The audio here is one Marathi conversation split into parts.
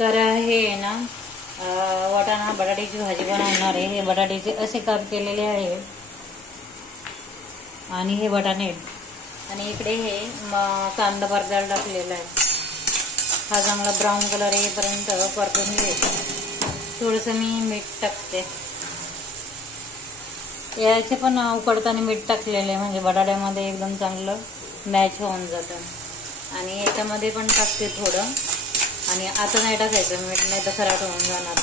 तर हे ना वाटाणा बटाट्याची भाजी बनवणार आहे। हे बटाट्याचे असे काप केलेले आहे आणि हे वाटाणे आणि इकडे हे कांदा परतायला टाकलेला आहे। हा चांगला ब्राऊन कलर येईपर्यंत परतून घ्यायचा। थोडंसं मी मीठ टाकते, याचे पण उकडताना मीठ टाकलेलं आहे म्हणजे बटाट्यामध्ये एकदम चांगलं मॅच होऊन जातं। आणि याच्यामध्ये पण टाकते थोडं, आणि आता नाही टाकायचं मीठ, नाही तर खराब होऊन जाणार।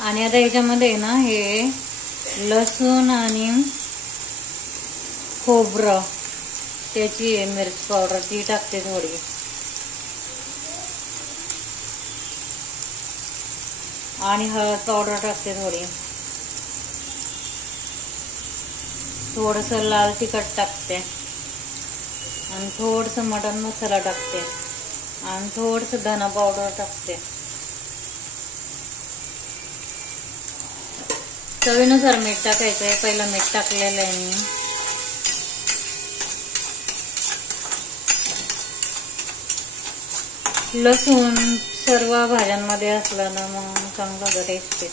आणि आता याच्यामध्ये ना हे लसूण आणि खोबरं त्याची मिरची पावडर ती टाकते थोडी, आणि हळद पावडर टाकते थोडी, थोडंसं लाल तिखट टाकते, आणि थोडंसं मटन मसाला टाकते, आणि थोडंसं धना पावडर टाकते। चवीनुसार मीठ टाकायचं आहे, पहिलं मीठ टाकलेलं आहे मी। लसूण सर्व भाज्यांमध्ये असलं ना मग चांगलं होतं टेस्टी।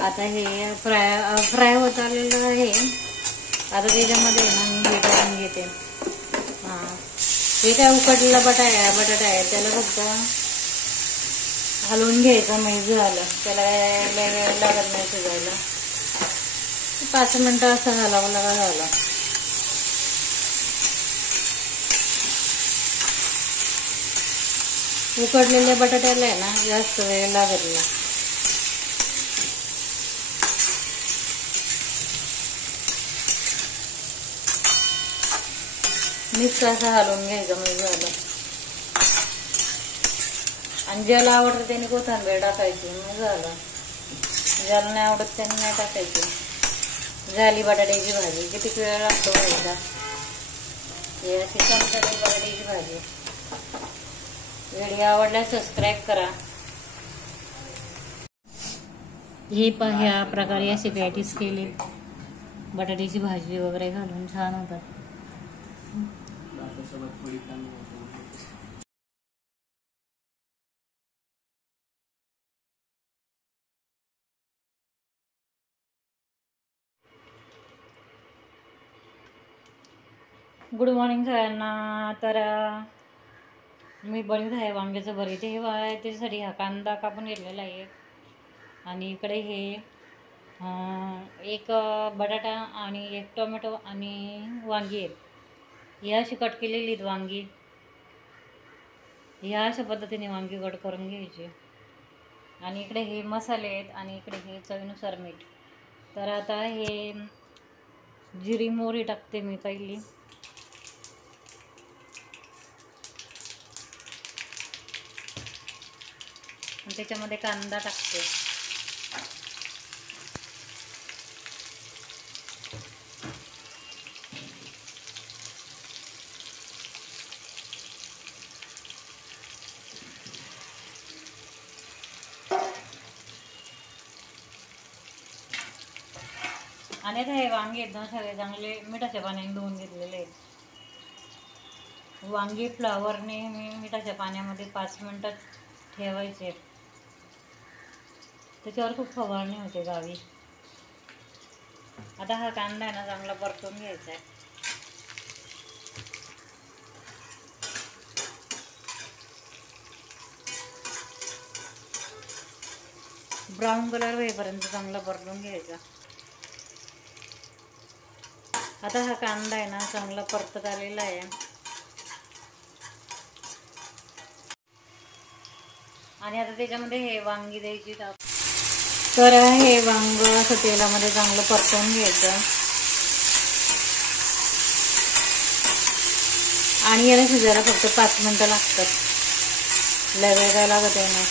आता हे फ्राय होत आलेलं आहे। आता त्याच्यामध्ये ना मी हे टाकून घेते। हे काय उकडलेला बटाटा आहे, त्याला फक्त हलवून घ्यायचं म्हणजे झालं, त्याला वेळ लागत नाही शिजायला। 5 मिनिटं असं हलावं झालं। उकडलेल्या बटाट्याला आहे ना जास्त वेळ लागत नाही। नुसतं असं हलवून घ्यायचं म्हणजे झालं। आणि ज्याला आवडतं त्याने कोथिंबीर टाकायची मग झालं, ज्याला नाही आवडत त्यांनी नाही टाकायची। झाली बटाट्याची भाजी। किती वेळ लागतो व्हायला, हे अशी चमचमीत बटाट्याची भाजी। व्हिडिओ आवडल्यास सबस्क्राईब करा। हे ह्या प्रकारे अशी पॅटीस केली, बटाट्याची भाजी वगैरे घालून छान होतात। गुड मॉर्निंग सगळ्यांना। तर मी बनवत आहे वांग्याचं भरीत। त्याच्यासाठी हा कांदा कापून घेतलेला आहे, आणि इकडे हे एक बटाटा आणि एक टोमॅटो आणि वांगी आहेत, ही अशी कट केलेली आहेत वांगी। ह्या अशा पद्धतीने वांगी कट करून घ्यायची। आणि इकडे हे मसाले आहेत, आणि इकडे हे चवीनुसार मीठ। तर आता हे जिरी मोहरी टाकते मी पहिली, त्याच्यामध्ये कांदा टाकते, आणि आता हे वांगे एकदम सगळे चांगले मिठाच्या पाण्याने धुवून घेतलेले आहेत। वांगी फ्लावरने मी मिठाच्या पाण्यामध्ये 5 मिनिटं ठेवायचे, त्याच्यावर खूप फवारणी होते गावी। आता हा कांदा आहे ना चांगला परतून घ्यायचा आहे। ब्राऊन कलर होईपर्यंत चांगला परतून घ्यायचा। आता हा कांदा आहे ना चांगला परतत आलेला आहे, आणि आता त्याच्यामध्ये हे वांगी द्यायची। तर हे वांग असं तेलामध्ये चांगलं परतून घ्यायचं, आणि याला शिजायला फक्त 5 मिनिटं लागतात, लय वेळ काय लागत आहे ना।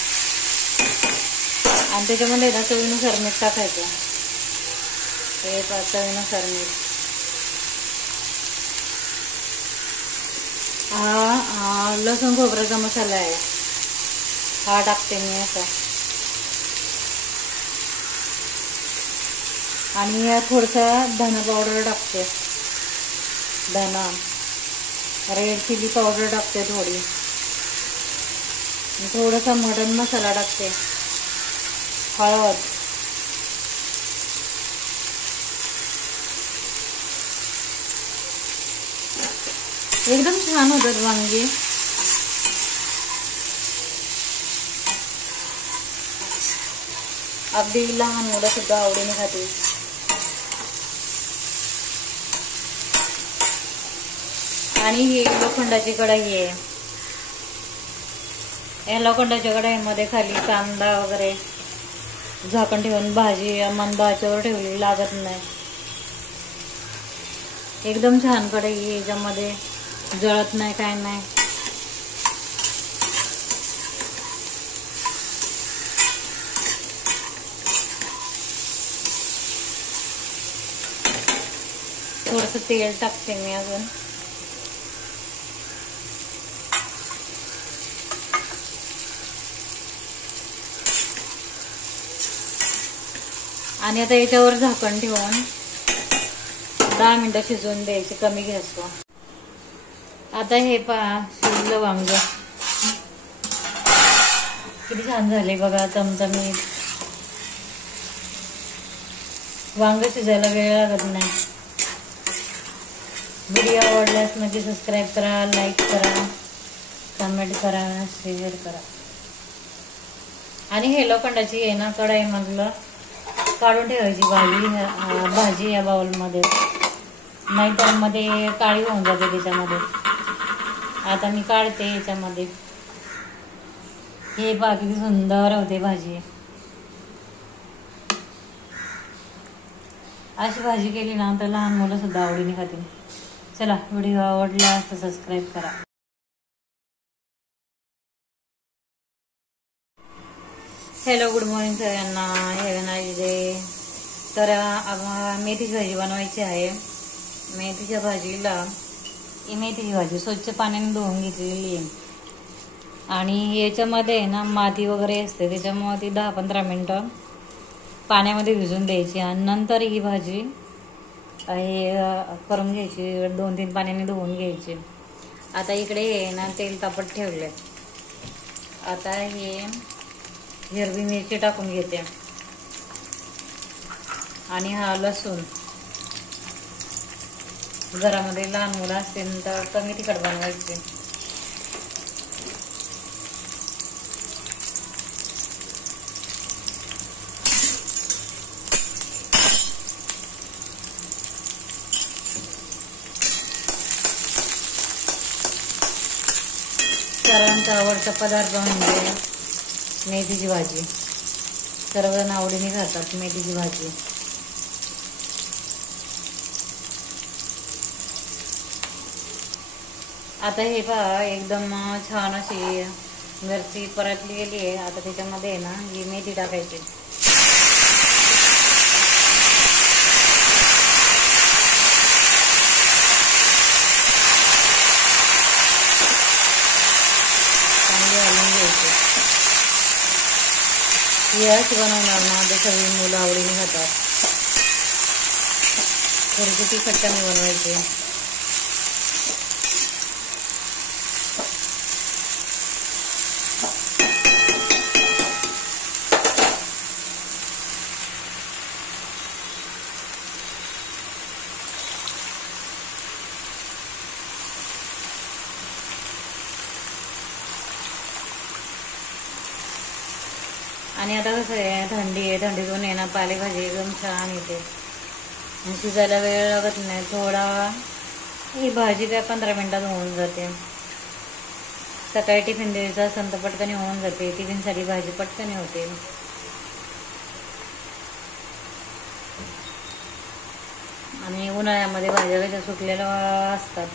आणि त्याच्यामध्ये ना चवीनुसार मीठ टाकायचं, ते चवीनुसार मीठ। हा लसूण खोबऱ्याचा मसाला आहे, हा टाकते मी असा, आणि थोडंसं धना पावडर टाकते, धना, रेड चिली पावडर टाकते थोडी, थोडासा मटन मसाला टाकते, हळद, एकदम छान होतात वांगी. अगदी लहान मुलं सुद्धा आवडीने खातील. आणि ही लोखंडाची कढाई आहे. या लोखंडाच्या कढाईमध्ये खाली कांदा वगैरे झाकण ठेवून भाजी मंद आचेवर ठेवली लागत नाही. एकदम छान कढई आहे, याच्यामध्ये जळत नाही काय नाही. थोडंसं तेल टाकते मी अजून. आणि आता याच्यावर झाकण ठेवून 10 मिनिटं शिजवून द्यायचे कमी गॅसवर. आता हे पहा शिजलं वांग किती छान झाले बघा, चमचमीत. वांग शिजायला वेळ लागत नाही. व्हिडिओ आवडल्यास नक्की सबस्क्राईब करा, लाईक करा, कमेंट करा, शेअर करा. आणि हे लोखंडाची आहे ना कढाई मधलं काढून ठेवायची भाजी या बाउलमध्ये, नाही तर मध्ये काळी होऊन जाते त्याच्यामध्ये. आता मी काढते याच्यामध्ये. हे बघा किती सुंदर होते भाजी. अशी भाजी केली ना तर लहान मुलं सुद्धा आवडीने खातील. चला, व्हिडिओ आवडला तर सबस्क्राईब करा. हॅलो, गुड मॉर्निंग सगळ्यांना. Have a nice day. तर मेथीची भाजी बनवायची आहे. मेथीच्या भाजीला ही मेथीची भाजी स्वच्छ पाण्याने धुवून घेतलेली आहे. आणि याच्यामध्ये ना माती वगैरे असते, त्याच्यामुळे ती 10-15 मिनटं पाण्यामध्ये भिजून द्यायची. आणि नंतर ही भाजी हे करून घ्यायची, 2-3 पाण्याने धुवून घ्यायची. आता इकडे हे ना तेल तापत ठेवले. आता हे हिरवी मिरची टाकून घेते. आणि हा लसूण. घरामध्ये लहान मुलं असतील तर कमी तिखट बनवायचे. सर्वांचा आवडता पदार्थ म्हणजे मेथीची भाजी. सर्वजण आवडीने खातात मेथीची भाजी. आता हे पहा एकदम छान अशी मिरची परतली गेली आहे. आता त्याच्यामध्ये ना ही मेथी टाकायची. चांगली हलवून घ्यायची. ही अशी बनवणार ना तर सगळी मुलं आवडीने खातात. थोडीशी तिखट कमी बनवायची. आणि आता कसं आहे, थंडी आहे, थंडीतून आहे ना पालेभाजी एकदम छान येते. शिजायला वेळ लागत नाही. थोडा ही भाजी काय 15 मिनिटात होऊन जाते. सकाळी टिफिन द्यायचा असेल तर पटकन होऊन जाते. टिफिनसाठी भाजी पटकन होते. आणि उन्हाळ्यामध्ये भाज्या कशा सुकलेल्या असतात,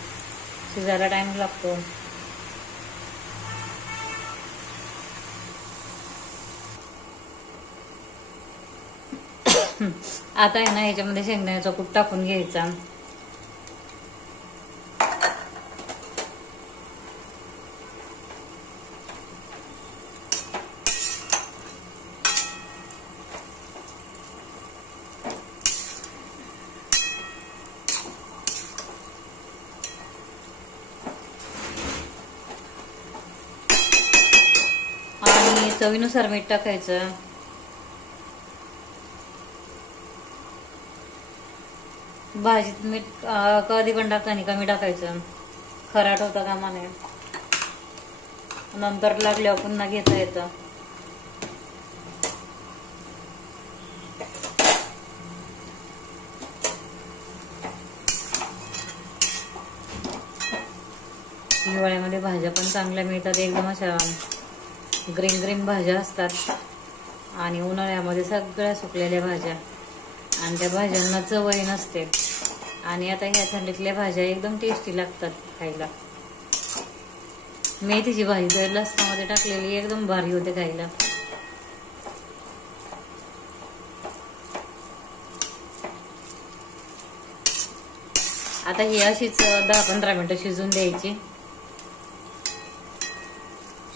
शिजायला टाइम लागतो. आता आहे ना ह्याच्यामध्ये शेंगदाण्याचा कूट टाकून घ्यायचा. चवीनुसार मीठ टाकायचं. भाजीत मीठ कधी पण टाकताना कमी टाकायचं, खराट होता कामा नये. नंतर लागल्यावर पुन्हा घेता येतं. हिवाळ्यामध्ये भाज्या पण चांगल्या मिळतात, एकदम अशा ग्रीन ग्रीन भाज्या असतात. आणि उन्हाळ्यामध्ये सगळ्या सुकलेल्या भाज्या, आणि त्या भाज्यांना चवही नसते. आणि आता ह्या थंडीतल्या भाज्या एकदम टेस्टी लागतात खायला. मेथीची भाजी तर लसणामध्ये टाकलेली एकदम भारी होते खायला. आता ही अशीच 10-15 मिनिटं शिजून द्यायची.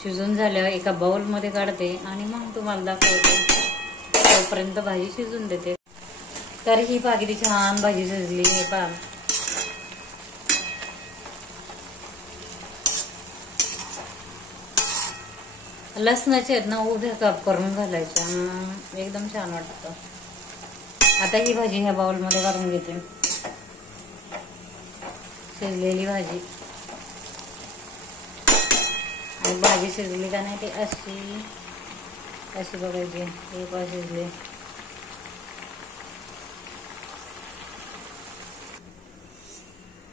शिजून झाल्यावर एका बाउल मध्ये काढते आणि मग तुम्हाला दाखवते. तोपर्यंत भाजी शिजून देते. तर ही किती छान भाजी शिजली हे पहा. लसणाचे आहेत ना उभ्या काप करून घालायच्या, एकदम छान वाटतं. आता ही भाजी ह्या बाउल मध्ये काढून घेते. शिजलेली भाजी. आणि भाजी शिजली का नाही ते अशी अशी बघायची. हे पहा शिजली.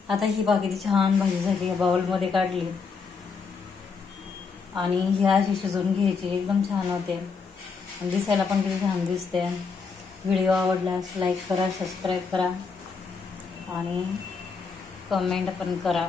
आता ही किती छान भाजी झाली. बाउल मध्ये काढली आणि ही अशी शिजवून घ्यायची, एकदम छान होते. दिसायला पण किती छान दिसते. व्हिडिओ आवडल्यास लाईक करा, सबस्क्राईब करा आणि कमेंट पण करा.